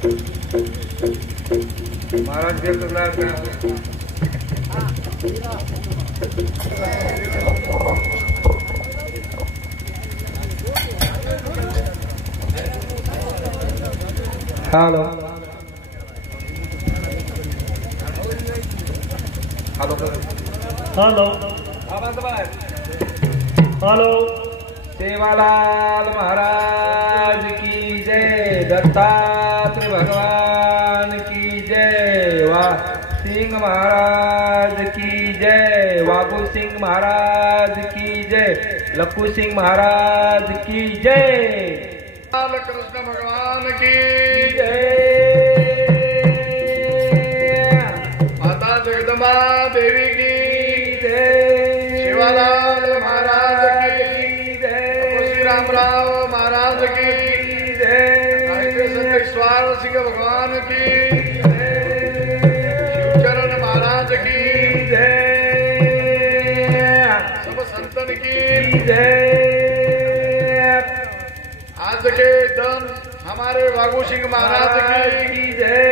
महाराज के Prahlad hello hello hello hello Sevalal Maharaj की जय, दत्तात्रेय भगवान की जय, सिंह महाराज की जय, वागू सिंह महाराज की जय, लक्कू सिंह महाराज की जय, बाल कृष्ण भगवान की जय, माता जगदम्बा देवी की जय, शिवालाल महाराज की जय, श्री रामराव महाराज की जय, स्वार सिंह भगवान की शिवचरण महाराज की जय, सब संतन की जय, आज के दम हमारे वागू सिंह महाराज की जय,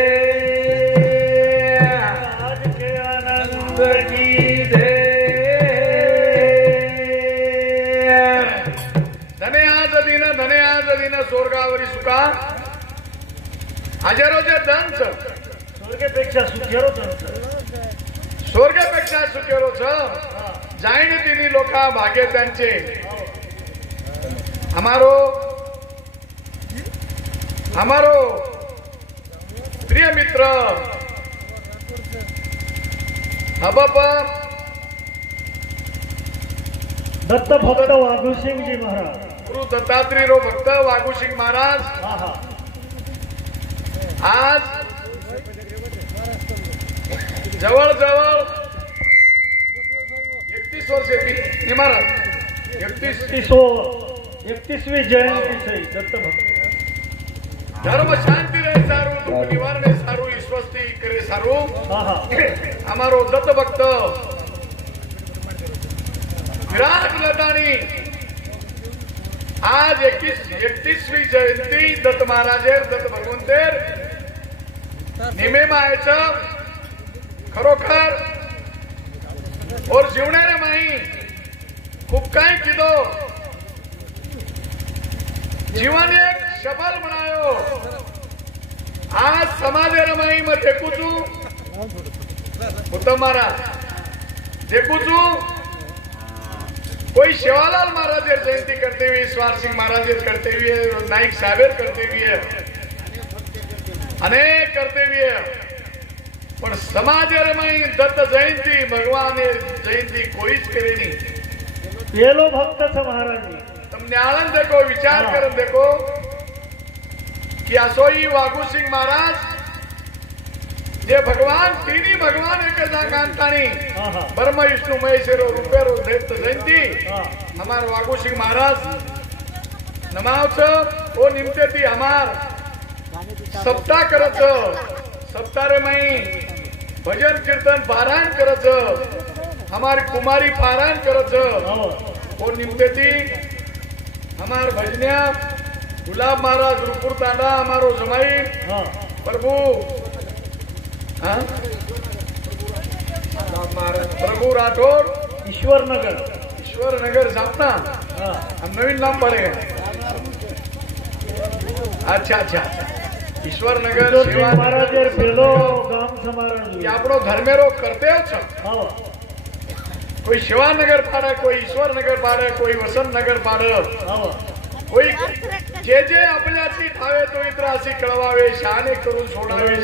आज के आनंद की जय, धने आज दिन स्वर्गावरी सुखा हजारोचे दंच स्वर्गपेक्षा सुखेरो स्वर्गापेक्षा सुखेरो छ जाईन तिनी लोका भागे त्यांचे हमारो प्रिय मित्र हबप दत्त भक्त वाघू सिंह जी महाराज गुरु दत्तात्रेय रो भक्त वागू सिंह महाराज आज जवळ 31 वर्षाची महाराज 31वी जयंती सही दत्त भक्त धर्म शांति रे सारू दुख निवारण सारू ईश्वस्ती करे सारू हमारो दत्त भक्त विराट लतानी आज 31वी जयंती दत्त महाराजेर दत्त भगवंतेर निमे मायचं खरोखर और जीवणारे माई खूप काय किदो जीवन एक शबल बनायो आज समाजेर माई में देखू छू उत्तम महाराज देखू छू कोई शिवालाल महाराज जयंती करते हुए स्वार सिंह महाराज करते हुए नाइक साहेब करते हुए अनेक करते हुए पण समाजेर माई दत्त जयंती भगवान जयंती कोईच करे नहीं पेलो भक्त छ महाराज तुमने आनंद देखो विचार कर देखो कि असोई वागू सिंह महाराज जे भगवान तीनी भगवान एक जागांतानी ब्रह्म विष्णु महेश्वर रूपेरो दैत्य जयंती हमार वागू सिंह महाराज नमावच ओ निमते ती हमार सप्ताह करच सप्ताह मई भजन कीर्तन पारायण करच हमारी कुमारी पारायण करच ओ निमते ती हमार भजनिया गुलाब महाराज रूपुर तांडा हमारो जमाई प्रभु प्रभु राठौर ईश्वर नगर जापना हम नवीन नाम पड़ेगा अच्छा ईश्वर नगर महाराज पेलो गाम समारण आपनो धर्मेरो करते हो कोई शिवानगर पाड़े कोई ईश्वर नगर पाड़े कोई वसंत नगर पाड़े कोई जे आपल्याची ठावे तो इतरासी कळवावे शहाणे करून सोडावे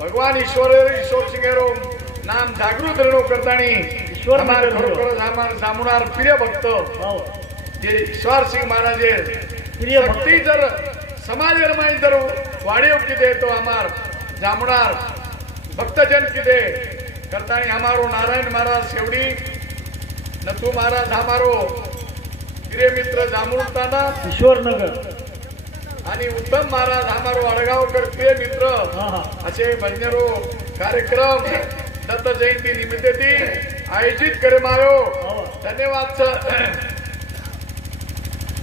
भगवान ईश्वर सिंगेरो नाम जागृत रेणो करतानी हमारे खरोखर हमार जामुनार प्रिय भक्त जे ईश्वर सिंह महाराजे प्रिय भक्ती जर समाजेर माई जर वाढीव किदे तो हमार जामुनार भक्तजन किदे करतानी हमारो नारायण महाराज शेवडी नथु महाराज हमारो प्रिय मित्र जामुनताना ईश्वर नगर आणि उत्तम महाराज हमारो अडगावकर प्रिय मित्र असे भजनेरो कार्यक्रम दत्त जयंती निमित्ते आयोजित करे मायो धन्यवाद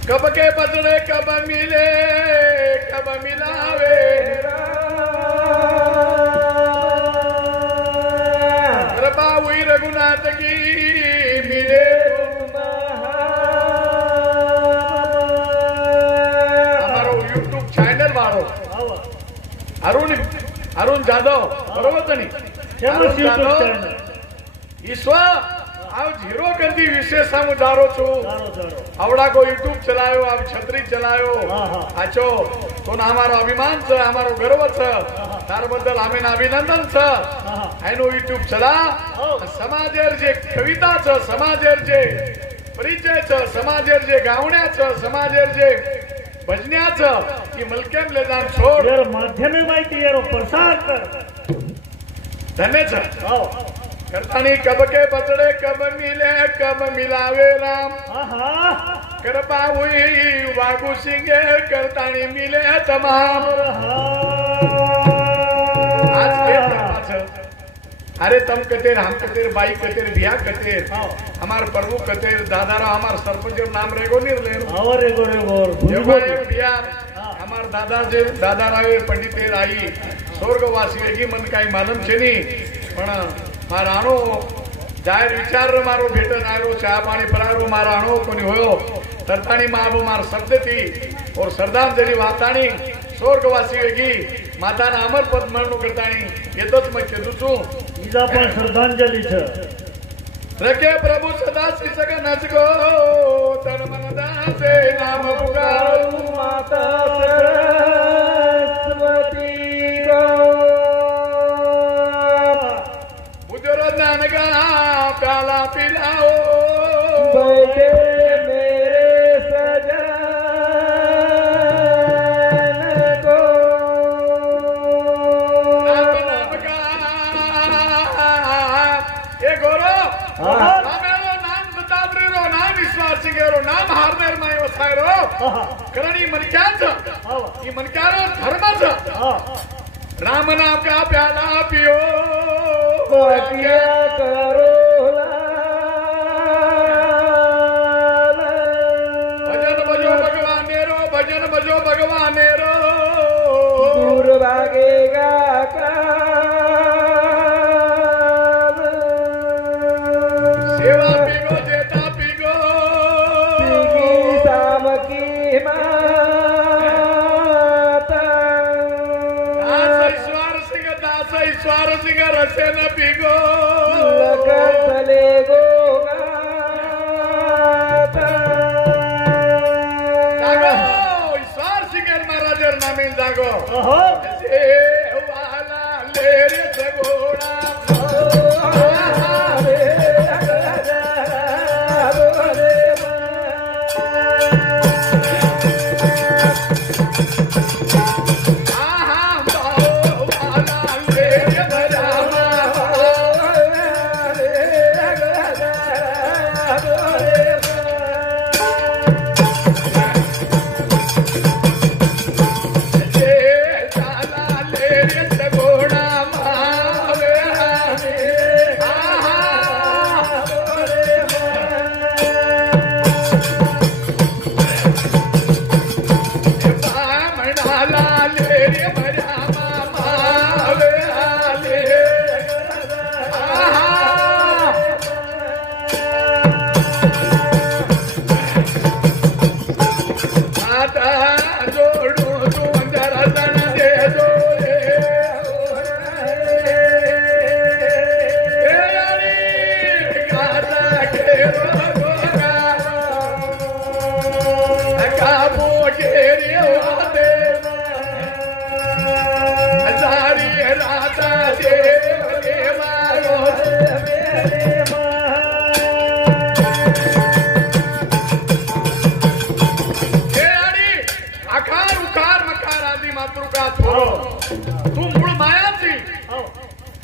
कब के बदले कब मिले कब मिलावे आवा अरुण जाधव बरोबर का नहीं famous Arun YouTube Jadhav channel Ishwar आव जीरो कंदी विशेष सामू दारो छू जानो जानो आवड़ा को यूट्यूब चलायो आव छतरी चलायो हाँ। आचो तो हमारो अभिमान छ हमारो गर्व छ तार बद्दल आम्ही अभिनंदन छ एनो यूट्यूब चला समाजेर जे कविता छ समाजेर जे परिचय छ समाजेर जे गावण्या छ समाजेर जे भजन्या छ की मलकेम ले जान छोड़ यार माध्यमे माहिती यार प्रसार कर धन्य छ आओ करतानी कब के बचड़े कब मिले कब मिलावे राम आहा कृपा हुई वागू सिंह करतानी मिले तमाम आज के कृपा छ अरे तम कतेर हम कतेर बाई कतेर बिया कतेर हमार प्रभु कतेर दादारा हमार सरपंच नाम रेगो निर्ले और बिया हमार दादा रावे पंडितेर आई स्वर्गवासी की मन काही मालूम छे नी पण माराणो जाहिर विचार मारो भेटन आयो चहा पाणी परारो माराणो कोणी होयो तरताणी माबो मार शब्द थी और श्रद्धांजलि वाताणी स्वर्गवासी वेगी माताना अमर पद मरणो करताणी येतोच मैं कीधुं छुं ईजा पण श्रद्धांजलि छ रखे प्रभु सदा शिसक नचगो तन मन दासे नाम पुकारो माता सरस्वती को बुजुर्ग नानका प्याला पिलाओ बैठे मेरे सजन को नाम का ए गोरो हमेरो नाम बताबरी रो नाम विश्वास सिंगेरो नाम हारनेर माय वसायरो करणी मनक्याच ई मनक्यारो धर्म छ राम नाम का प्याला पियो क्या करो भजन बजो भगवानेरो भजन बजो भगवानेरो दूर भागेगा सेवा पीगो जेता पीगो शाम की माता दास ईश्वर सिंह रसे न पीगो चले गो जागो ईश्वर सिंह महाराजर नामे जागो ओहो वाला ले रे सगोड़ा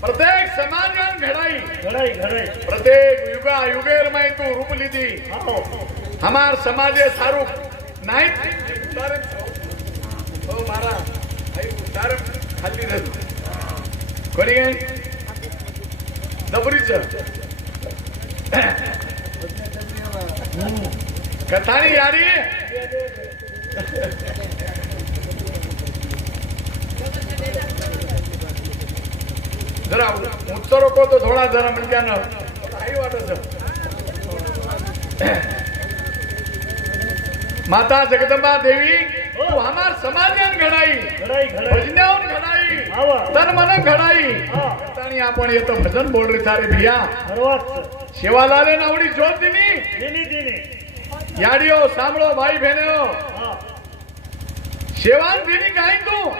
प्रत्येक समाजान घडाई प्रत्येक युगा युगेर में तू रूप लीधी हमार समाजे सारू नाही हो मारा उदाहरण खाली रह कोणी काय दबरीच कथानी यारी जरा उच्च रोको तो थोडा जरा म्हणजे काही वाटत माता जगदंबा देवी तू हमार समाजान घडाई घडाई घडाई भजनावून घडाई आवा तन मन घडाई हा आणि आपण येतं भजन बोल रे सारे भिया सर्वात शेवालाले नावडी ज्योत दिनी दिनी दिनी याडियो सांभळो भाई बहनो हा शेवान दिनी काय तू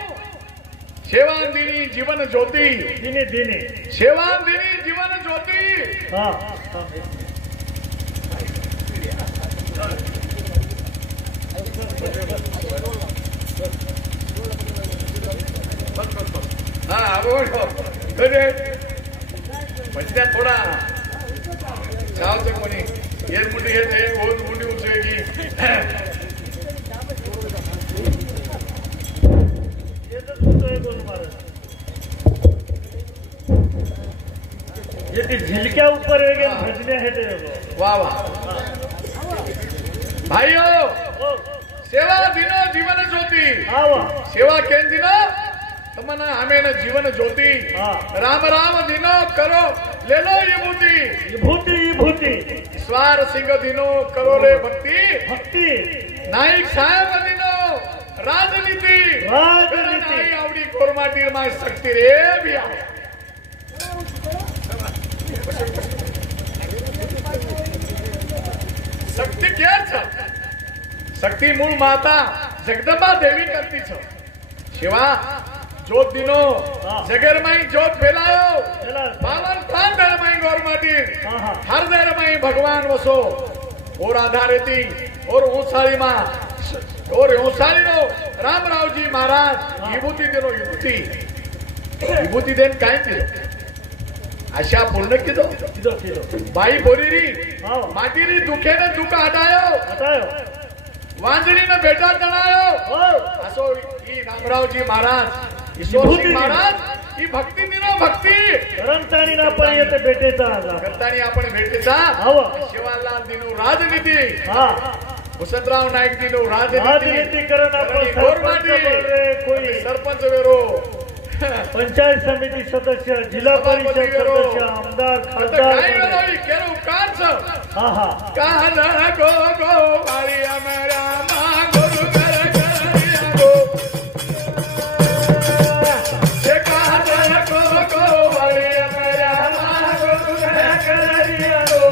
शेवान दिनी जीवन ज्योती दिनी दिनी शेवान दिनी जीवन ज्योती हा हा बोलो कदे भजन्या थोडा चावते कोणी एक मुंडी येते बहुत मुंडी उचलेगी ये ती झिलक्या ऊपर है भजने है वाह वाह भाइयों सेवा दिनो जीवन ज्योति आवा सेवा केन दिनो तमना हमें न जीवन ज्योति हाँ। राम राम दिनो करो ले लो विभूति विभूति विभूति स्वार सिंह दिनो करो ले भक्ति भक्ति नाईक साहेब दिनो राजनीति राजनीति नाई आवडी कोरमाटीर माय शक्ती रे बिया शक्ति क्या छ शक्ति मूल माता जगदंबा देवी करती छ शिवा जोत दिनो जगेर माई जोत फैलायो बावन खान दर माई गौरमाटीर हर दर माई भगवान वसो और आधारेती और ऊंचाली मां और ऊंचाली नो रामराव जी महाराज विभूती दिनो विभूती विभूती देन काय केलं आशा पूर्ण किदो किदो किदो बाई बोरीरी हाँ। माटीरी दुखेने दुख हटायो बतायो वांजरीने बेटा जणायो हो असो ई रामरावजी महाराज ईश्वरसिंह महाराज ही भक्ती दिनो भक्ती करमताणी ना पण येते बेटेचा आजार करतानी आपण भेटेचा हवा शिवालाल दिनो राजनीती हा वसंतराव नाईक दिनो राजनीति राजनीती करण आपण गोरमाटी कोई सरपंच वेरो पंचायत समिती सदस्य जिल्हा परिषद सदस्य आमदार खासदार काय वेरो केरो कांच हा हा कहा जरा गो गो वालिया मेरा मां गुरु कर करिया गो ये कहा जरा गो गो वालिया मेरा मां गुरु कर करिया गो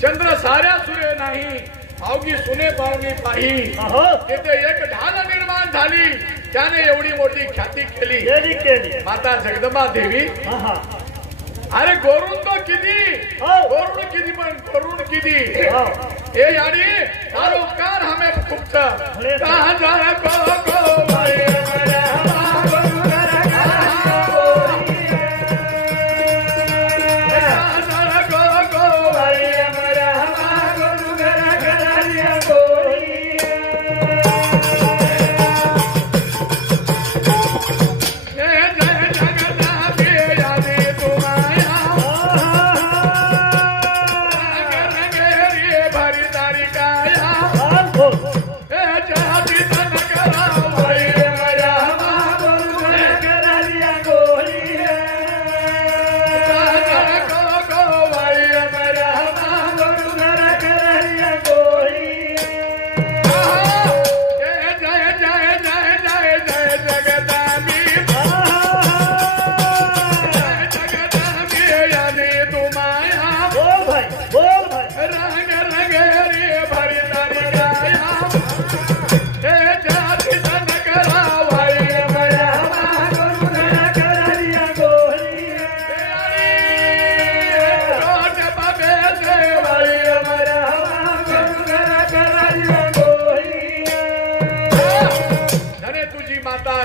चंद्र साऱ्या सूर्य नाही अवघी सुने पावगी पाही अहो तिथे एक ढाल निर्माण झाली त्याने एवढी मोठी ख्याती केली केली केली माता जगदंबा देवी हा हा अरे गोरुण तो किती हो. गोरुण किती पण करुण किती हो. हे यानी तारो उपकार हमें खूप भले सर. कहा जा को भाई मेरा गुरु कर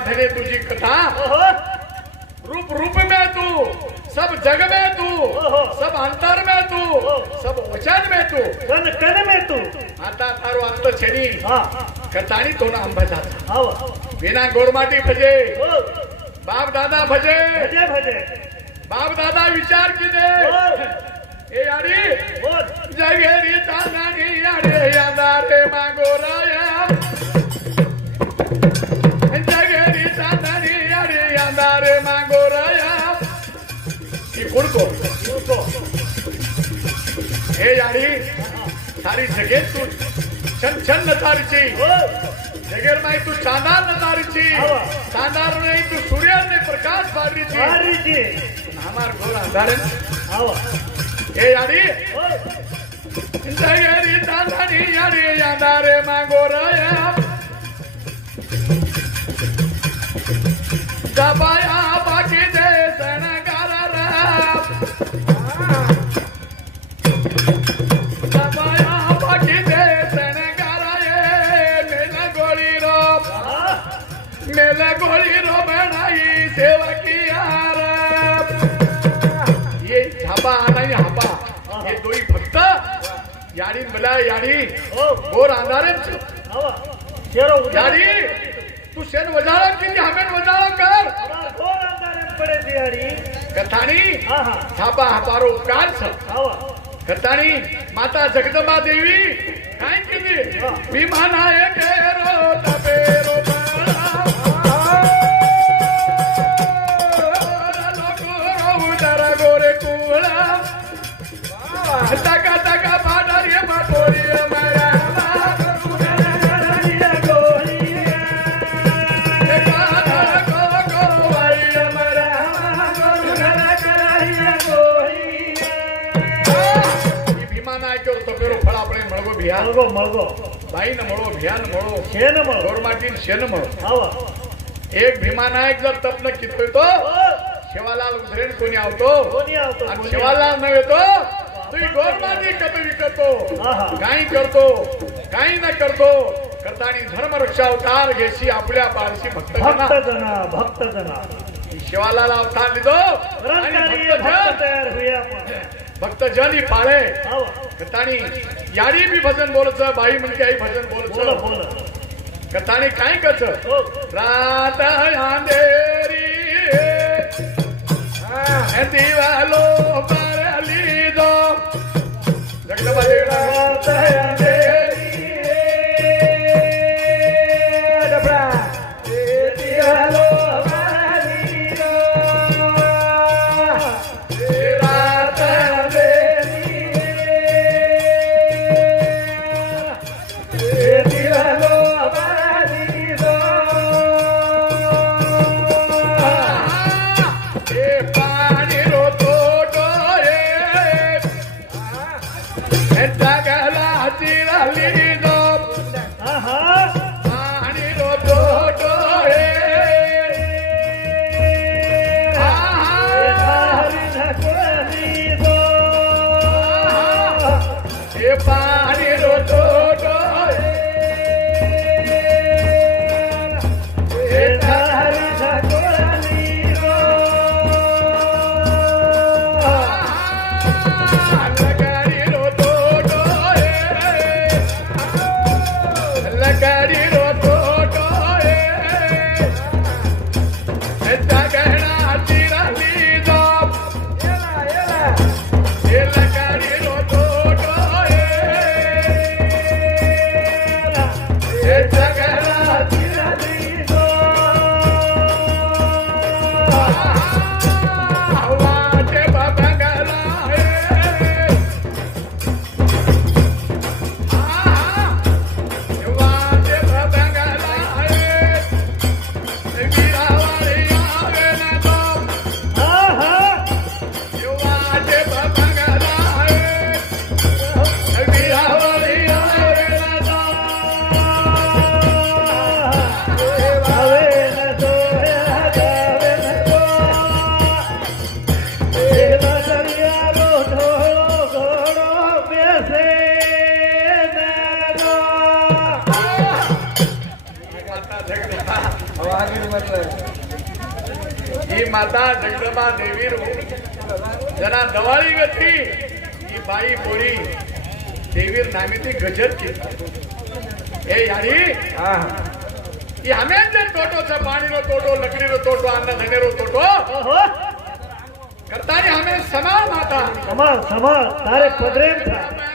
धने तुझी कथा रूप रूप में तू सब जग में तू सब अंतर में तू सब वचन में तू कन कन में तू आता तारो अंत छेनी हा कतानी तो ना अंबाजाचा आव बिना गोरमाटी भजे हो बाप दादा भजे भजे भजे बाप दादा विचार की दे हो ए यारी हे याडी सारी जगेत तू छन छन नचारीची जगेर माई तू चांदार नचारीची चांदार नाही तू सूर्याने प्रकाश बारीची हमार गोल अंधारे हे याडी जगेरी चांदानी याडी अंधारे मांगो रया दबाया बाकी दे सनगारा दबाया बाकी दे सनगारा मेला गोली रो बनाई सेवा की यार ये छापा नाही हापा हे दोई फक्त याडी मला याडी गोर अंधारे याडी तू शेन वजाळा किती हमेन वजाळा कर कथानी छापा हापारो उपकार कथानी माता जगदंबा देवी काय केली विमान आहे केरो तपेरो उदरा गोरे कुळा टका टका पाडारी मातोरी मारा मळगो बाई न मळो भियान मळो शेन मळो गोरमाटी शेन मळो एक भीमानायक जर तपन किततो शिवालाल उधरेन कोणी आवतो आणि शिवालाल न येतो तुम्ही गोरमाटी कत विकतो काही करतो काही न करतो करतानी धर्म रक्षा अवतार घेशी आपल्या पारशी भक्तजना शिवालाल अवतार लिदो आणि तयार होया भक्त जन ही पाळे कथानी याडी भी भजन बोलच बाई म्हणजे आई भजन बोलच कथानी काय कच रात अंधेरी दिवालो परली दो जगदंबा रात अंधेरी दिवालो माता जगदंबा देवी जना दवाळी गती ही बाई पोरी देवीर नामी ती गजर की हे यारी ही हमें जे टोटो छ पानी रो टोटो लकड़ी रो टोटो अन्न धने रो टोटो करतानी हमें समाल माता समाल तारे पदरेम था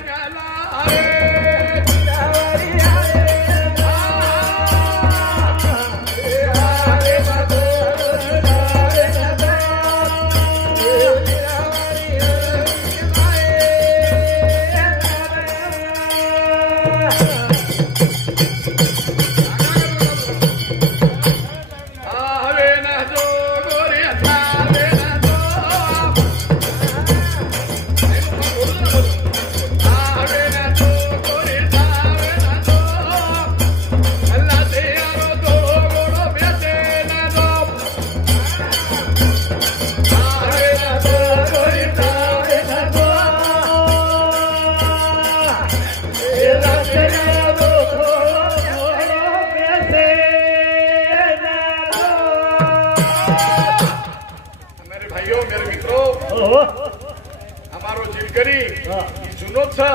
કરી હા. ઈ જૂનો જ છે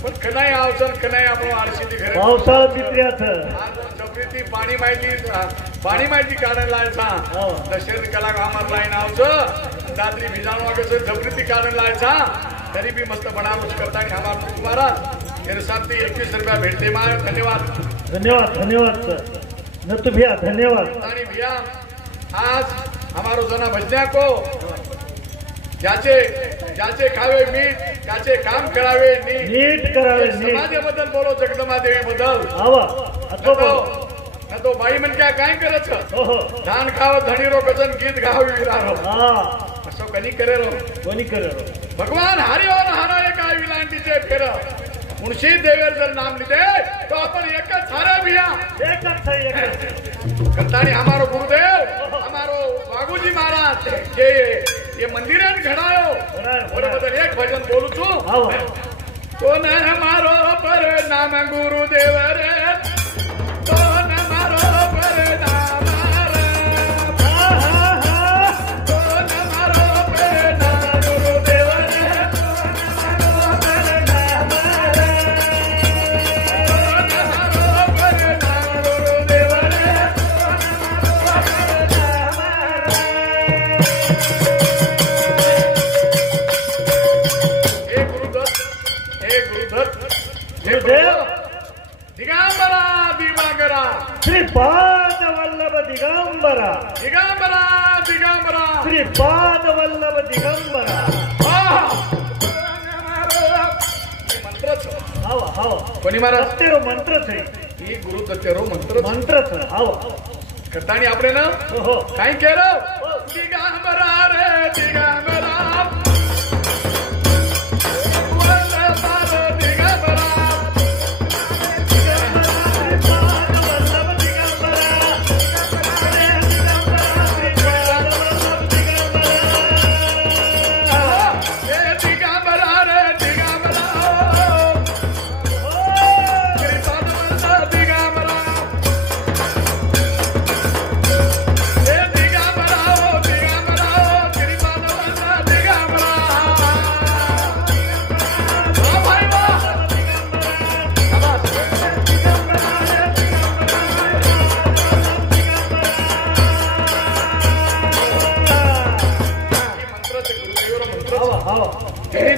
પણ કનાઈ આવશે ને કનાઈ આપણો આરસીથી ઘરે પાવસાળ ચિત્ર્યા છે આ તો જબરીથી પાણી માંથી કાઢે લાય છે હા. દશેર કલાક અમાર લાઈન આવશે દાદરી બીજાનો વાગે છે જબરીથી કાઢે લાય છે ગરીબી મસ્ત બનાવું કરતા ની અમાર तुम्हारा मेरे साथ 21 रुपया भेट दे मारे धन्यवाद धन्यवाद धन्यवाद सर नतु भैया धन्यवाद तानी भैया आज हमारो जना भजन्या को ज्याचे ज्याचे खावे मीठ त्याचे काम करावे नीट करावे नीट समाजे बदल बोलो जगदमा देवी बदल आवा अतो न तो बाई मन क्या काय करे छ ओहो धान खाव धणीरो गजन गीत गावी विरारो हा असो कनी करे रो कोणी करे भगवान हरिओ न हराय काय विलांटीचे फेर मुळशी देवेर जर नाम लिदे तो आपण एकच सारे भैया एकच છે एकच करतानी हमारो गुरुदेव हमारो वागुजी महाराज के ये मंदिर घडायो और बदल एक भजन बोलू छू आवा तो न हमारो पर नाम गुरुदेव रे तो न हमारो पर नाम रे तो न हमारो पर नाम गुरुदेव रे तो न हमारो पर नाम गुरुदेव रे दिगंबरा दिवाकरा श्रीपाद वल्लभ दिगंबरा दिगंबरा दिगंबरा श्रीपाद वल्लभ दिगंबरा मंत्र आवा आवा कोणी महाराज सत्तेरो मंत्र છે ही गुरु दत्तेरो मंत्र मंत्र છે आवा करतानी આપણે ને ओहो काय केलं दिगंबरा रे दिगंबरा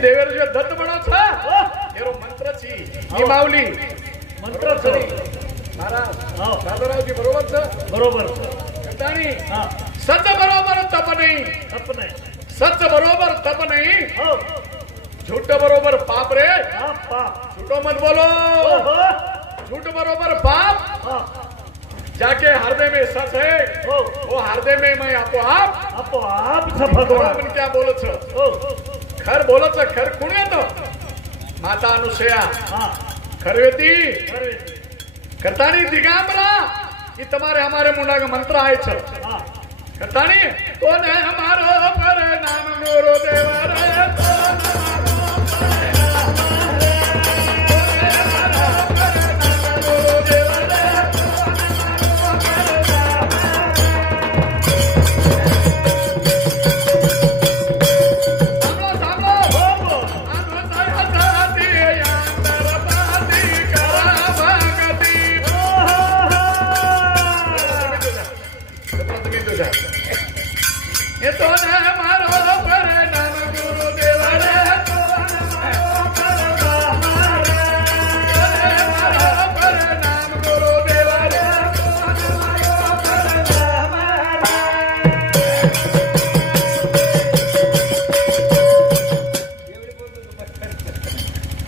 देवेर जो दत्त बनो छ एरो मंत्र छी निमावली मंत्र છે महाराज हां दादारावजी बरोबर छ बरोबर कटाणी हां सत्य बरोबर तप नहीं अपने सत्य बरोबर तप नहीं हो झूठ बरोबर पाप रे हां पाप झूठो मत बोलो ओहो झूठ बरोबर पाप हां जाके हृदय में सच है हो वो हृदय में मैं आपो आप છે ભગવાન अपन क्या बोलो छ हो खर बोलो छ खर कोण येतो माता अनुसया हां खरवेती करे करतानी दिगंबरा ये तुम्हारे हमारे मुंडा का मंत्र आए छ हां करतानी तो ने हमारो पर नाम गुरुदेव रे तो ये तो न हमारो पर नाम गुरुदेव रे तो न हमारो पर नाम गुरुदेव रे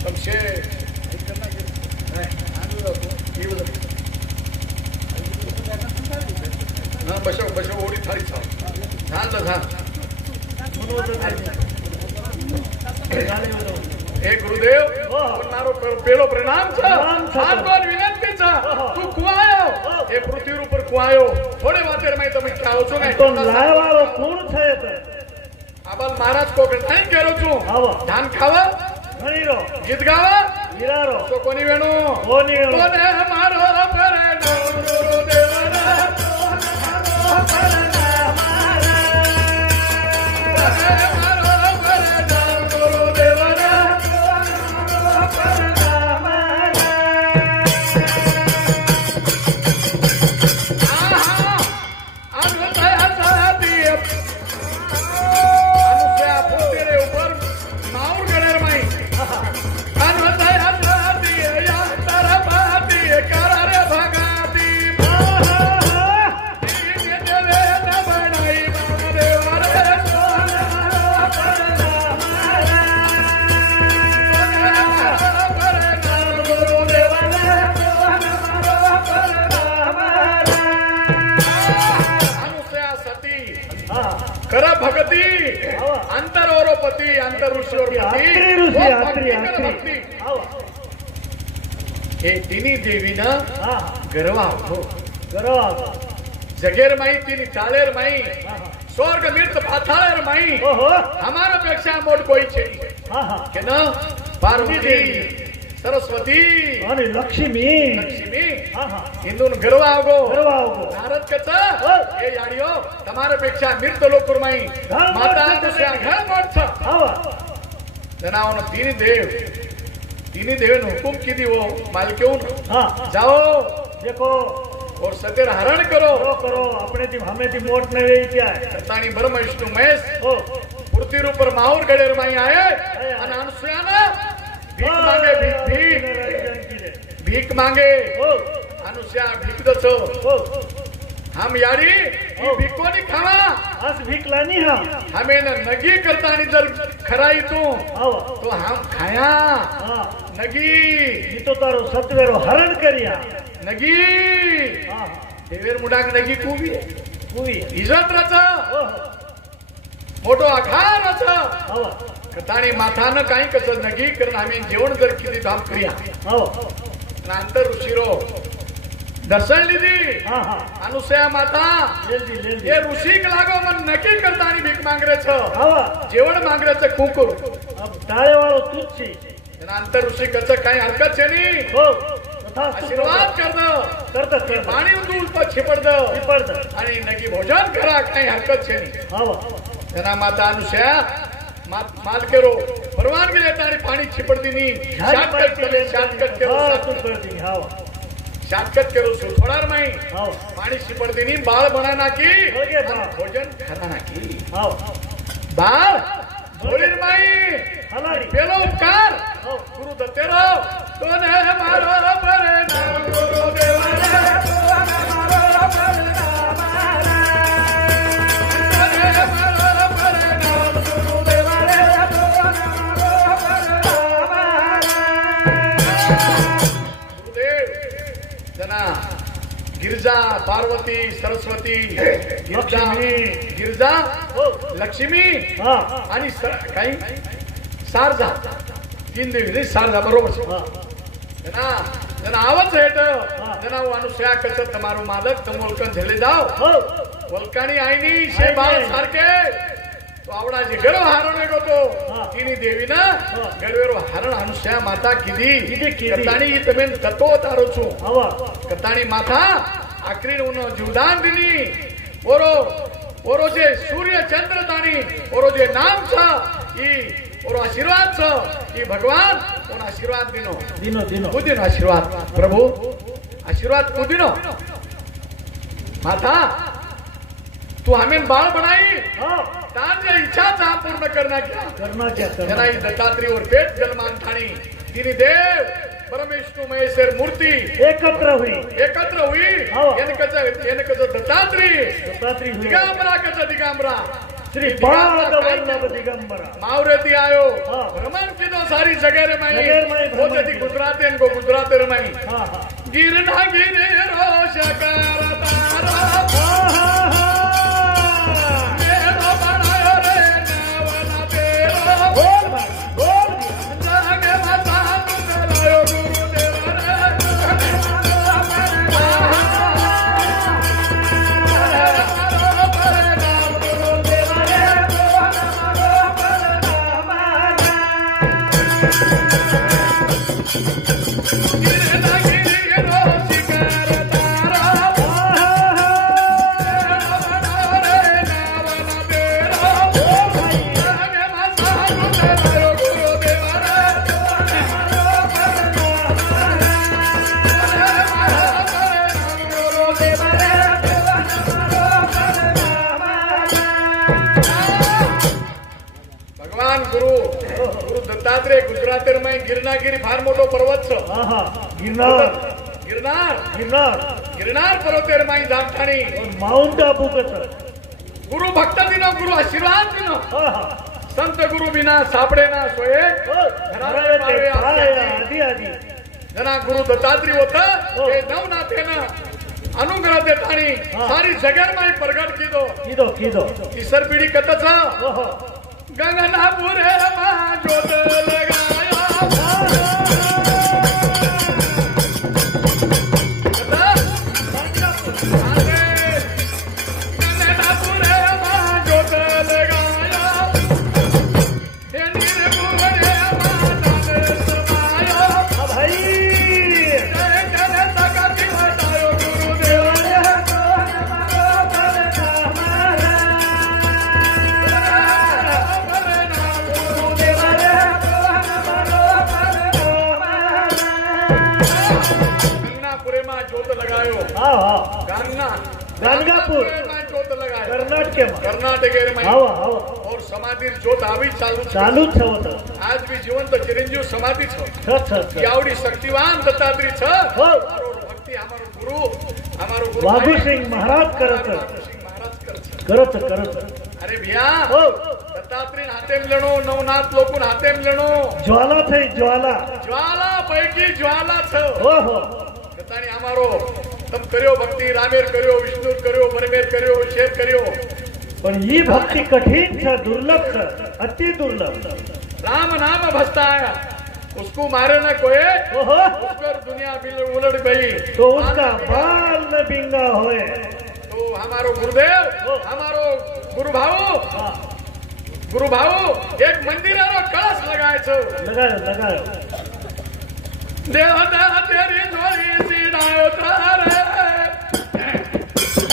तुमसे हाँ बसो बसो ओडी थारी था ध्यान दो ध्यान हे गुरुदेव मारो पेलो प्रणाम छ आपको विनंती छ तू कुआयो हे पृथ्वी ઉપર कुआयो थोड़े वातेर में તમે क्या हो છો ને તો લાયવાળો કોણ છે તે આબલ મહારાજ को કઈ કેરો છું આવો ધાન ખાવા ઘણીરો ગીત ગાવા હીરારો તો કોની વેણુ કોની વેણુ કોને મારો પર ગુરુદેવ રે મારો પર ગુરુદેવ રે भक्ती आवा. अंतरोपती अंतर ऋषीवर आत्री ऋषी आत्री आत्री भक्ती आवा. हे तिन्ही देवीनं हा गरवा हो गरवा जगेर माई तिने टाळेर माई हा स्वर्ग मिर्त पाथाळेर माई हो हो हमारा पेक्षा मोठ कोई छे हा हा के न पार्वती सरस्वती आणि लक्ष्मी लक्ष्मी हा हा हिंदून गरवा आवगो गरवा हो भारत कच हो. हे याडियो તમારા પેક્ષા મિર્ત લોકો માઈ માતા દુસરા ઘર મોટ छ आवा જનાવનો तीन देव ने हुकुम की दी वो मालक्यों हाँ जाओ देखो और सत्यर हरण करो करो करो अपने दी हमें दी मोट ने वे क्या है तानी ब्रह्म विष्णु महेश ओ मूर्ति रूप पर माहौर गडेर माई आए અને અનસુયાને ભીખ માંગે भीख मांगे ओ अनुसया भीख दो ओ हम यारी ही भीख को नहीं खावा आज भीख लानी हम हमें न नगी करता नहीं जर खराई तू आवा तो हम खाया हाँ नगी ये तो तारो सत्वेरो हरण करिया नगी हाँ देवेर मुडाक नगी कुवी हुई इज्जत रच ओ मोठो आघार रच आवा कताणी माथानं काही कसं नगी कारण आम्ही जेवण जर किती धाम क्रिया आवा नंतर ऋषीरो दर्शन लीधी हाँ हाँ अनुसया माता ले ली हे ऋषी लागो मन नक्की करता आणि भीक मागरे छ आवा जेवण मागरे छ कुकुर अब टाळे वाळो तूच छी नंतर ऋषी कच काही हरकत छे नी हो तथा आशीर्वाद कर दो करता करता पाणी दूर पर छिपड दो पडत आणि नक्की भोजन करा काही हरकत छे नी आवा जना माता अनुसया माल करो परवानगी देता आणि पाणी छिपडती नी शॉर्टकट करो हाँ तू कर दी आवा शॉर्टकट करो थोडार माई आवा पाणी शिपडती नी बाळ बना नाकी ओके बा भोजन खाना नाकी आवा बाळ भोळीर माई हलाडी पेलो उपकार हो गुरु दत्तेरो तो ने मारो परे नाम गुरु देवारे तो ने मारो परे नाम मारो परे नाम गुरु देवारे तो ने मारो परे नाम गुरुदेव जना गिरजा पार्वती सरस्वती गिरजा गिरजा हो लक्ष्मी हाँ आणि काही सारजा तीन देवी नाही सारजा बरोबर છે हाँ जना जना आवच हेट जना अनुसया कच તમારું માલક તમે વલકન ઝેલે જાઓ हो વલકાની આઈની છે બાળ સારકે તો આવડા જે ગરો હારણ ગયો તો તીની દેવી ના ગરવેરો હારણ अनुसया માતા કીધી કતાણી તમે કતો તારો છું आवा કતાણી માથા આખરી ઉનો જીવદાન દીની ઓરો જે સૂર્ય ચંદ્ર દાની ઓરો જે નામ છે ઈ ઓરો આશીર્વાદ છે ઈ ભગવાન ઓનો આશીર્વાદ દીનો दिनो दिनो કુદીનો આશીર્વાદ પ્રભુ આશીર્વાદ કુદીનો માતા तू हमें बाळ बनाई हाँ तान जे इच्छा चा पूर्ण करना क्या करना क्या करना जनाई दत्तात्री और पेट जलमान ठाणी तिनी देव परमेश्वर महेश्वर मूर्ति एकत्र हुई हाँ। येनकच दत्तात्री दत्तात्री हुई दिगंबरा कच दिगंबरा श्री पाद वल्लभ दिगंबरा मावरेती आयो हाँ। भ्रमण कीधो सारी जगेरे माई जगेर माई भ्रमण होते कीधो। गुजराती को गुजराती माई हाँ हाँ गिरना गिरे रोष करतारा मेरो बनायो रे नावना तेरो बोल भाई बोल जागे माता तुमरायो गुरुदेव गिरना गिरे रोष करतारा भगवान गुरु दत्तात्रेय गुजरातेर में गिरनागिरी फार मोटो पर्वत छ हाँ हाँ गिरनार गिरनार गिरनार गिरनार पर्वतेर में जामठाणी और माउंट आबू का सर गुरु भक्त दिनो गुरु आशीर्वाद दिनो हाँ हाँ संत गुरु बिना सापडे ना सोये आधी आधी जना गुरु दत्तात्री होत ते नवनाथेन अनुग्रह देतानी हाँ। सारी जगह में प्रगट कीधो कीधो कीधो तीसर पीढ़ी कतच ओहो गगनापुरे मां जोत लगाया गगनापुरे मां जोत लगाया हे निर्भुवने मां दान समाया हाँ भाई जय जय सकति बतायो गुरुदेव गंगापुरे में जोत लगायो हाँ हाँ गाणगापुर में जोत लगायो कर्नाटक में कर्नाटक में हवा हवा और समाधि जोत आवी चालू छे। चालू छ होतं आज भी जीवंत चिरंजीव समाधि छ छ यावडी शक्तिवान दत्तात्री छ हो हमारो भक्ति हमारो गुरु वाघुसिंग महाराज करत सिंह महाराज करत अरे भैया हो दत्तात्री हाथे मिलणो नवनाथ लोकून हाथे मिलणो ज्वाला થઈ ज्वाला ज्वाला पैकी ज्वाला छ हो हो दत्तानी हमारो तम कर्यो भक्ति रामेर कर्यो विष्णु कर्यो बरमेर कर्यो शेर कर्यो पण ही भक्ति कठिन छ दुर्लभ छ अति दुर्लभ राम नाम भजता है उसको मारे न कोई ओहो उसकर दुनिया बिल उलट गई तो उसका बाल न बिंगा होए तो हमारो गुरुदेव हमारो गुरु भाऊ एक मंदिरारो कलश लगाए छो लगायो देवता तेरी जोड़ी सिरायो तारे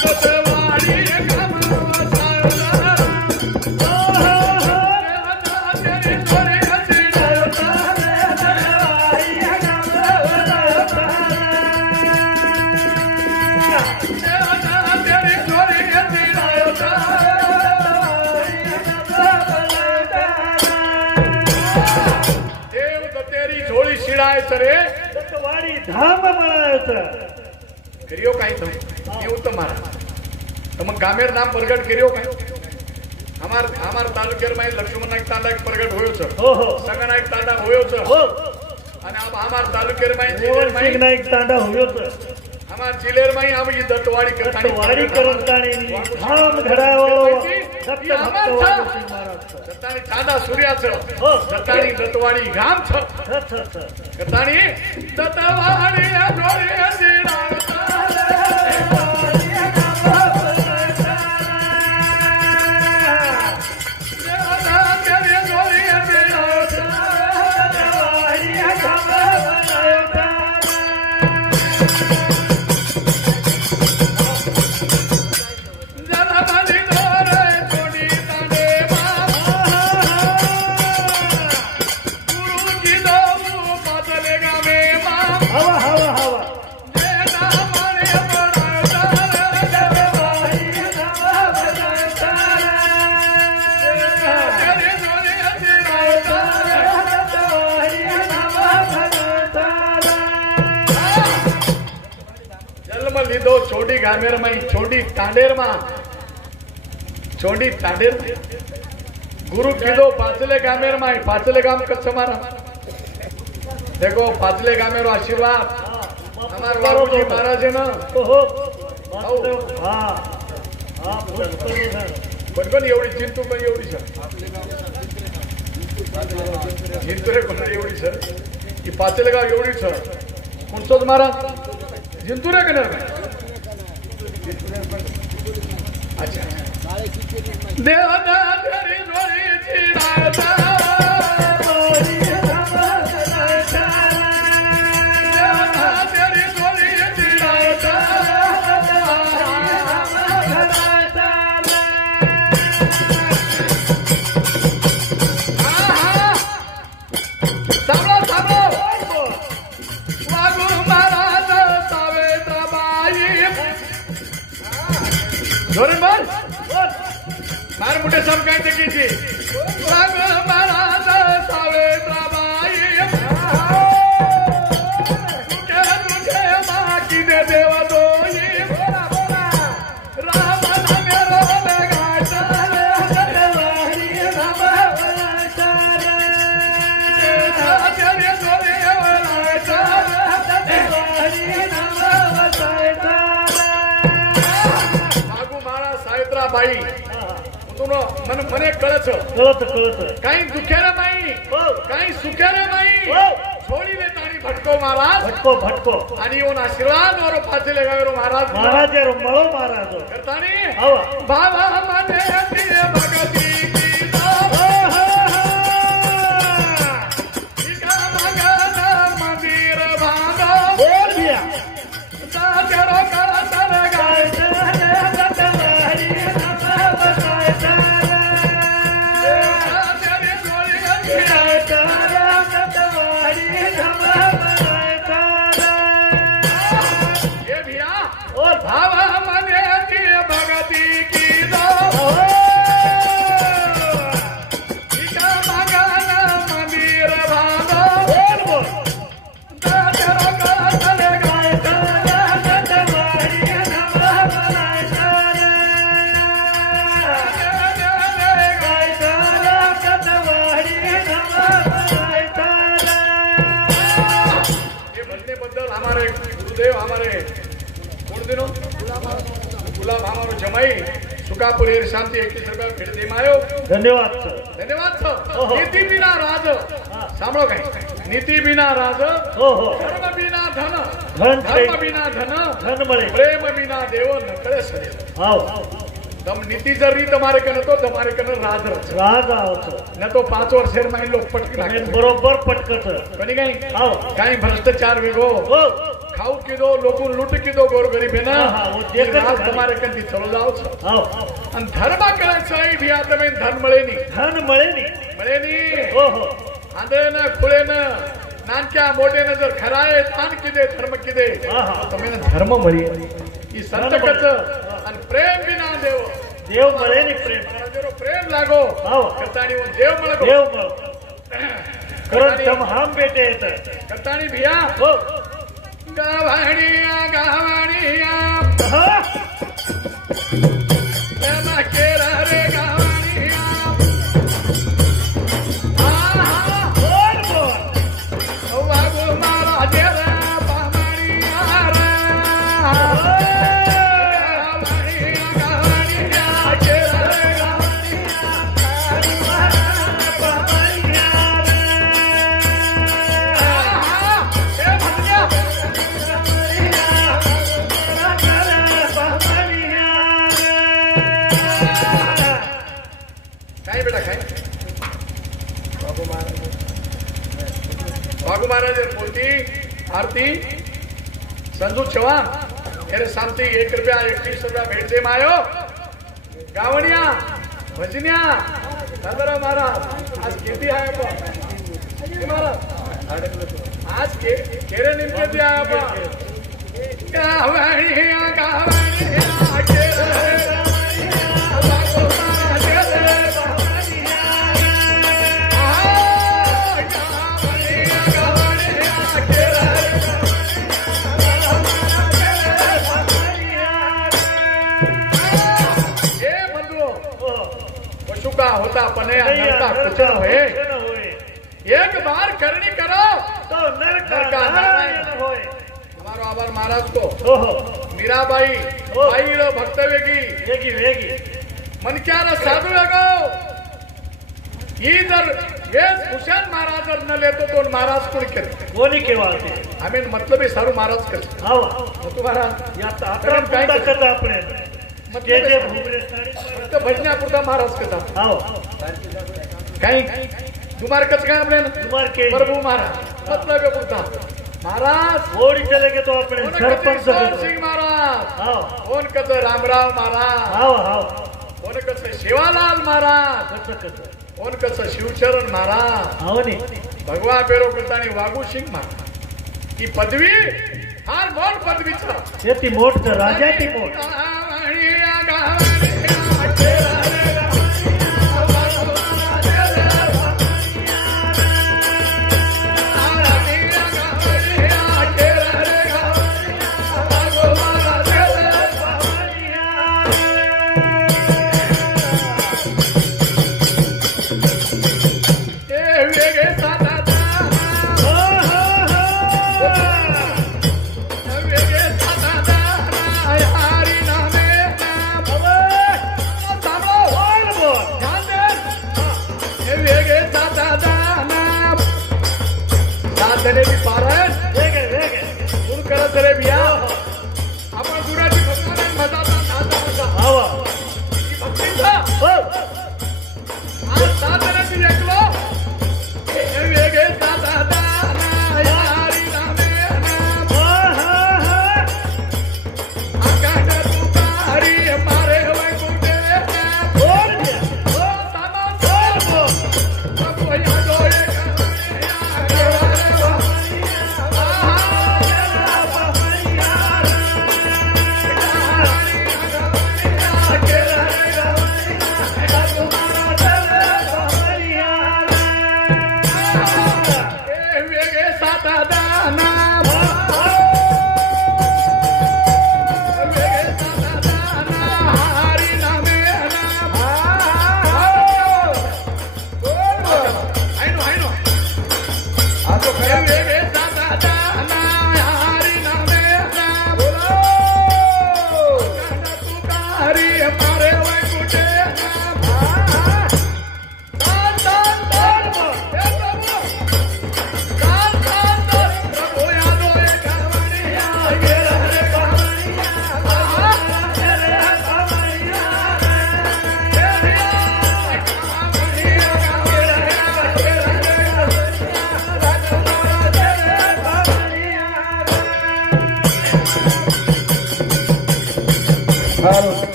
सतवाड़ी गम वसायो तारा देवता तेरी जोड़ी सिरायो तारे सतवाड़ी गम वसायो तारा देवता तेरी जोड़ी सिरायो तारे देव तो तेरी झोळी शिडाय तरे वाडी धाम बनायो કર્યો કાઈ તો એવું તમારા તમે ગામેર નામ પ્રગટ કર્યો કાઈ અમાર તાલુકેરમાં લક્ષ્મણ નાયક તાંડા પ્રગટ હોયો છે ઓહો સંગનાયક તાંડા હોયો છે हो અને અમાર તાલુકેરમાં सिंग नाईक तांडा होयो અમાર જિલ્લેરમાં આમ ઈ દત્તવાડી કરતાની वाडी करतानी धाम घडावाळो सत्य भक्त वाघुसिंग महाराज દત્તાની તાંડા સૂર્યા છે हो દત્તાની દત્તવાડી ગામ છે छ કરતાની દત્તવાડી જોડે हवा हवा हवा जन्म लीधो छोडी गामेर में छोडी तांडेर में छोडी तांडेर गुरु कीधो पाचले गामेर में पाचले गाम कच्छ मारा देखो पाचले गामेरो आशीर्वाद हमार बाबूजी महाराज है ना ओहो हाँ हाँ पण एवढी चिंतू पण एवढी सर जिंतुरे पण एवढी सर ही पाचले गाव एवढी सर कोणतोच महाराज जिंतुरे का नाही अच्छा देवता तेरी जोडीची राधा मार मोठे सब काय ते किती वाघ महाराज सावित्राबाई तुझे तुझे बाकी दे देव दोई राम नामे रोले गाचारे तेरे जोरे वलाचारे मने कळच कळत कळत काही दुखेर नाही हो काही सुखेर नाही हो छोडी देता आणि भटको महाराज भटको भटको आणि येऊन आशीर्वाद वर पाचे लगावेरो महाराज महाराज यारो मळो महाराज करतानी आवा बाबा मने दिए भगती की मंदिर भागा बोल दिया तेरो कर गाय भावा मने दिए भगती की मंदिर भागा बोल बोल तेरो कर गाय ये बनने बद्दल हमारे गुरुदेव हमारे कोण दिनो गुलाब हमारो जमाई सुकापुरी शांति 21 रुपया भेट दे मायो धन्यवाद सर धन्यवाद सर ओहो. नीति बिना राज सांभळो काय नीति बिना राज हो हो धर्म बिना धन धन धर्म बिना धन धन મળે प्रेम बिना देव न कळे सरे આવો तम नीति जरी तुम्हारे कने तो तुम्हारे कने राज रच રાગ આવો છો न तो 5 वर्षेर माई लोक पटक તમે नाखे બરોબર પટકત कोणी काही આવો काही भ्रष्टाचार वेगो हो खाऊ किदो लोकू लूट किदो गोर गरीब है ना हाँ, हाँ, वो देखत राज खाली. तुम्हारे कंदी चलो जाओ छो આવો आणि धर्म करायचं भी आता मी धन મળે ની ધન મળે ની મળે ની ઓહો आंधळे ना खुळे ना नानक्या मोठे न जर खराय तान किदे धर्म किदे હા હા તમે धर्म મળી ई संत कच आणि प्रेम बिना देव દેવ મળે ની પ્રેમ जरो प्रेम लागो આવો करताणी वो देव મળગो દેવ મળો કરत તમ હામ બેટે येत करताणी भिया हो गावाणिया गावाणिया हा प्रेमा केरा रे गावाणिया बोल बोल वागो मारा जेरा पामाणिया रे गावाणिया गावाणिया केरा रे काय बेटा काय बागू महाराज मूर्ति आरती संजू चव्हाण मेरे शांति 1 रुपया 21 रुपया भेट दे मायो गावणिया भजनिया दादरा महाराज आज किती आहे आपण महाराज आज केरे निमके दिया आपण गावणिया गावणिया केरे बागू महाराज पशु का होता पने नरका कुचन होए एक बार करनी करो તો નરક નરકા નારાયણ હોય हमारो आभार महाराज को ઓહો मीराबाई ओ. बाई रो भक्त वेगी વેગી વેગી मन क्या साधू लगो ही जर वेस कुशन महाराज जर न लेतो तो महाराज कोण करते કોની કહેવાતી आम्ही मतलब हे सारू महाराज करते આવો तुम्हाला યાત આત્રા પૂરતા કરતા આપણે જે જે ભૂમરેશ નાડી फक्त भजण्यापुरता महाराज करता આવો काही तुम्हारे कच काय आपले तुम्हार के प्रभु महाराज मतलब हे पुरता महाराज ઓડી ચલે કે તો આપણે कोण સરપંચ कच કરતો सिंग महाराज આવો कोण कच रामराव महाराज આવો આવો कोण कच शिवालाल महाराज કચ્છ કચ્છ कोण कच शिवचरण महाराज આવો ને भगवा पेरो करतानी वागू सिंग महाराज ही पदवी फार मोठ पदवीचा એથી મોટ તો રાજાથી મોટ गुराची पारायण वेगळे गुण करत रे बिया आपण गुराची भक्ती मजा हवा भक्तीचा हो आज साधनाची ऐकलो हे वेगळे साधा हरी रामे आकाश तुकारी मारे वैकुंठे बोल दिया सामा बोल प्रभु यादो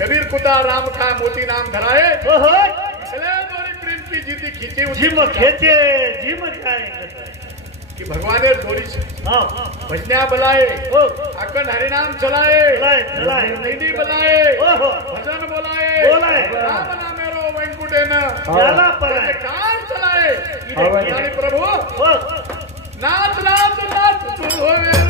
कबीर कुदा राम का मोती नाम धराए इसलिए दोरी प्रेम की जीती खींची जिम खेचे जिम काय कि भगवान दोरी भजन्या बलाए अखंड हरिनाम चलाए निधि बलाए भजन बोलाए राम नामे रो वैकुंठे न कार चलाए यानी प्रभु नाच नाच नाच तू होवे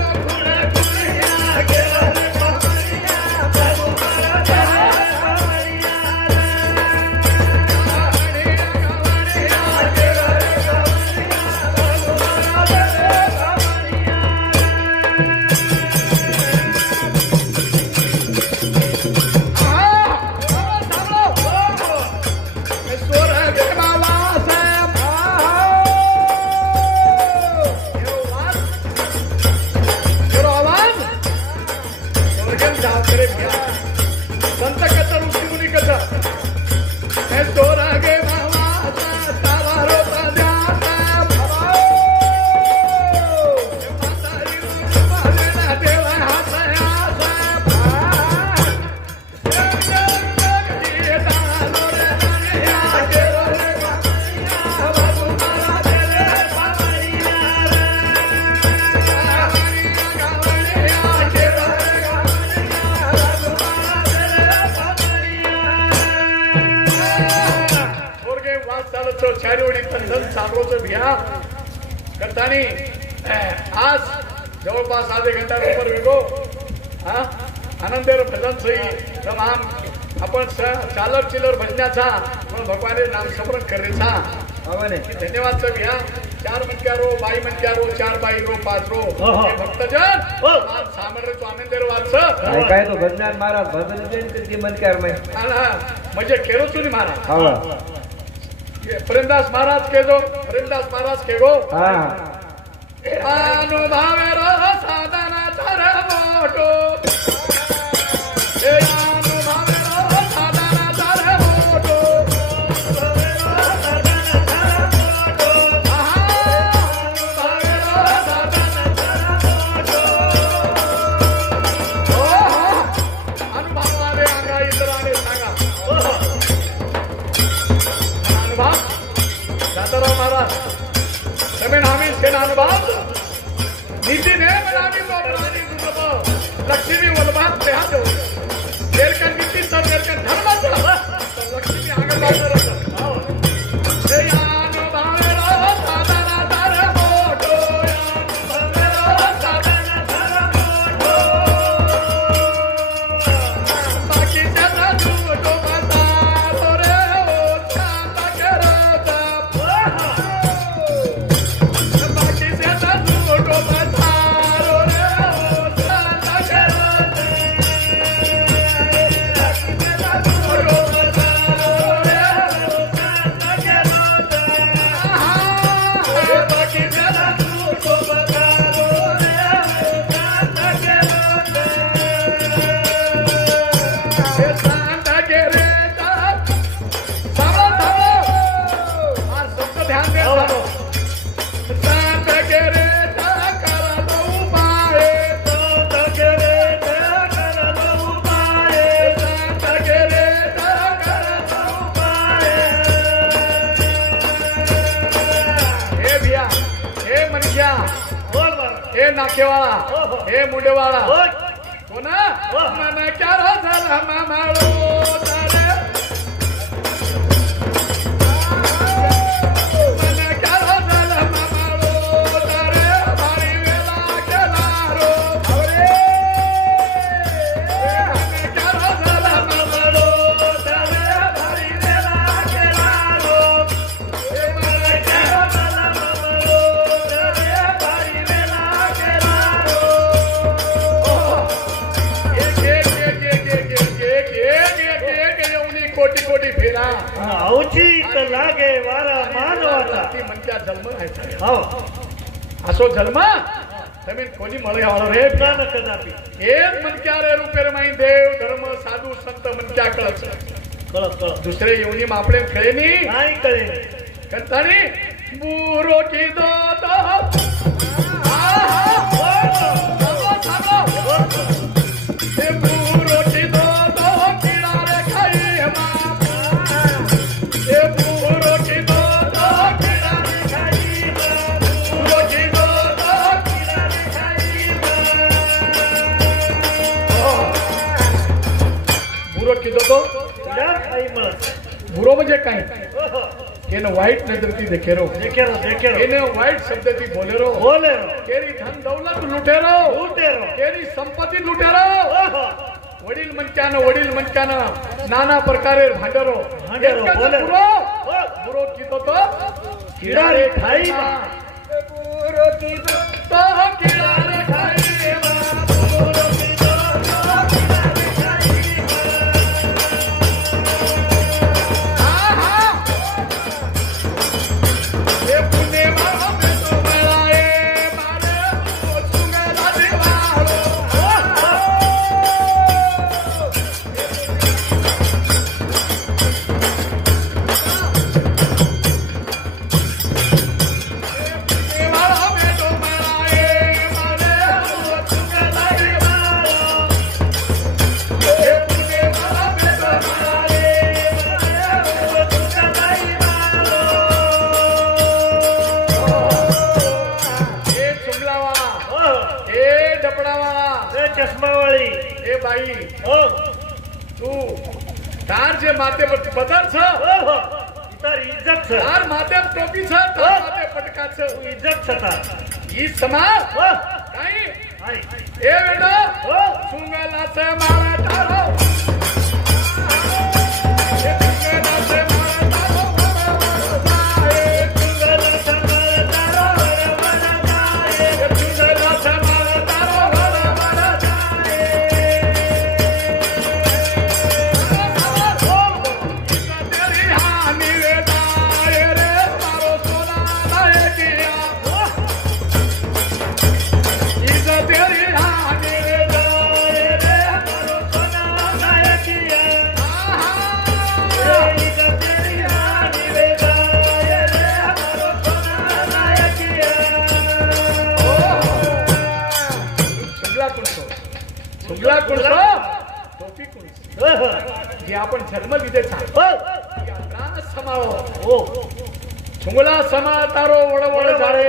संत कथा ऋषी मुनी कथा गे भैया करतानी आज जवळपास आधे घंटा ऊपर वेगो आनंदेर भजन सही तमाम आपण चालक चिलर भजनाचा पण भगवाने नाम स्मरण करेचा धन्यवाद सर भैया 4 मनक्यारो बाई मनक्यारो 4 बाई रो 5 रो भक्तजन सामरे तो आनंदेर वाच काय तो भजनान महाराज भजन जयंती ती मनक्यार में म्हणजे केरो तुनी महाराज प्रेमदास महाराज के गो अनुभवे रो साधना तर मोटो अनुभवे रो साधना तर मोटो अनुभवाने अंगा इतराने सांगा अनुभव दादाराव महाराज जमीन हमी सेना अनुभव नीतीने मिळावी तो प्राणी दुर्लभ लक्ष्मी वल्भात देहात देरकन नीतीचा देरकन धर्माचा लक्ष्मी आगळ लावणार हे यान भावेरो साधना तार मोठो यान भावेरो साधना तार मोठो बाकीच्या साधू बता रे ओ शांत करता बाकीच्या साधू बता नाकेवाळा हे मुंडेवाळा कोणा मन क्या झाला मामाळो तारे मन क्या झाला मामाळो तारे भारी वेला केला रो अरे मन क्या झाला मामाळो तारे भारी वेला केला रो मन क्या झाला मामाळो तारे भारी कोटी कोटी फेरा अवचित लागे वारा मानवाचा ती मनक्या जन्म राहायचा हो असो जन्म जमीन कोणी मळे आवडो रे न कदापि हेच मनक्या रे रुपेर माईन देव धर्म साधू संत मनक्या कळच कळत दुसरे येऊनी मापडे खेळेनी नाही कळे कंतानी बुरो की दात बुरो म्हणजे काय केनं वाईट नजरती देखेरो केनं वाईट शब्दती बोलेरो केरी धन दौलत लुटेरो केरी संपत्ती लुटेरो वडील मनक्यानं नाना प्रकारे भांडरो बुरो कितो तो किडा रे खाई बुरो कितो तो किडा रे खाई चष्मावाळी ए बाई हो तू तार जे माते बदल छ तर इज्जत छ तार माते टोपी छ तार माते पटका छ इज्जत छ तार ई समाज काही ए बेटा सुंगला से मारा तारो ए सुंगला से मारा तारो जे आपण जन्म दिले समाओ सुंगला समा तारो वड वड झारे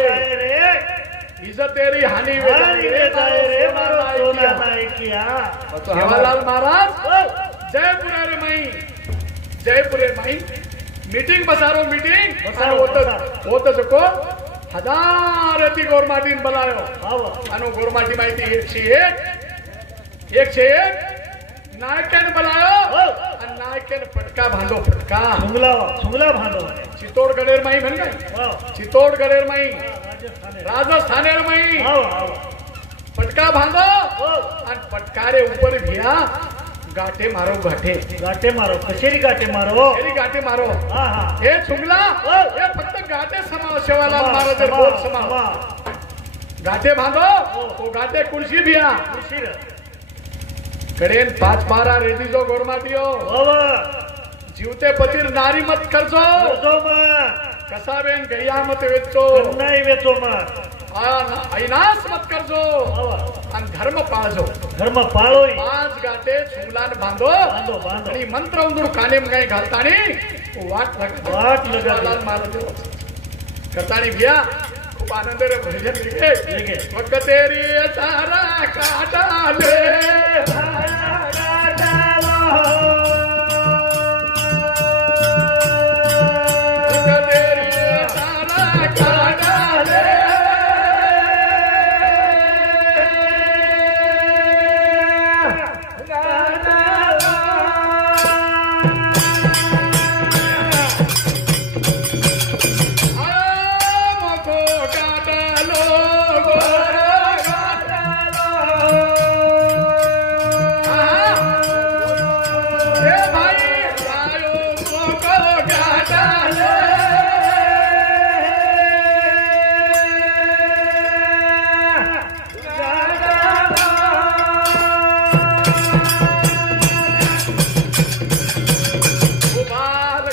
इज्जतेरी हानी हानी वेचाए रे मारो सोना नायकिया सेवालाल महाराज जयपुरे रे माई जयपुरे माई मीटिंग बसारो मीटिंग होत को 1000 ती गोरमाटीन बोलायो अनु गोरमाटी माहिती 101 नायकन बोलायो आणि नायकन फटका बांधो फटका सुंगला बांधो चित्तोडगढेर माई म्हण काय चित्तोडगढेर माई राजस्थानेर माई फटका बांधो आणि फटकारे ऊपर घ्या गाठे मारो कशेरी गाठे मारो हे चुंगला हे फक्त गाठे समाव सेवालाल महाराज बोल समाव गाठे बांधो तो गाठे कुर्सी भिया कडेन 5 पारा रेडी जो गोरमाटियो जीवते पतीर नारी मत करजो कसा बेन गैया मत वेचो नाही वेचो मत ऐनास मत करजो आणि धर्म पाळो 5 गाठे चुंगलान बांधो आणि मंत्र उंदूर कानेम गाय घालतानी वाट लगा महाराज करतानी भिया खूप आनंद रे भजन लिखे वक्त तेरी तारा काटा ले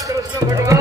कृष्ण भगवान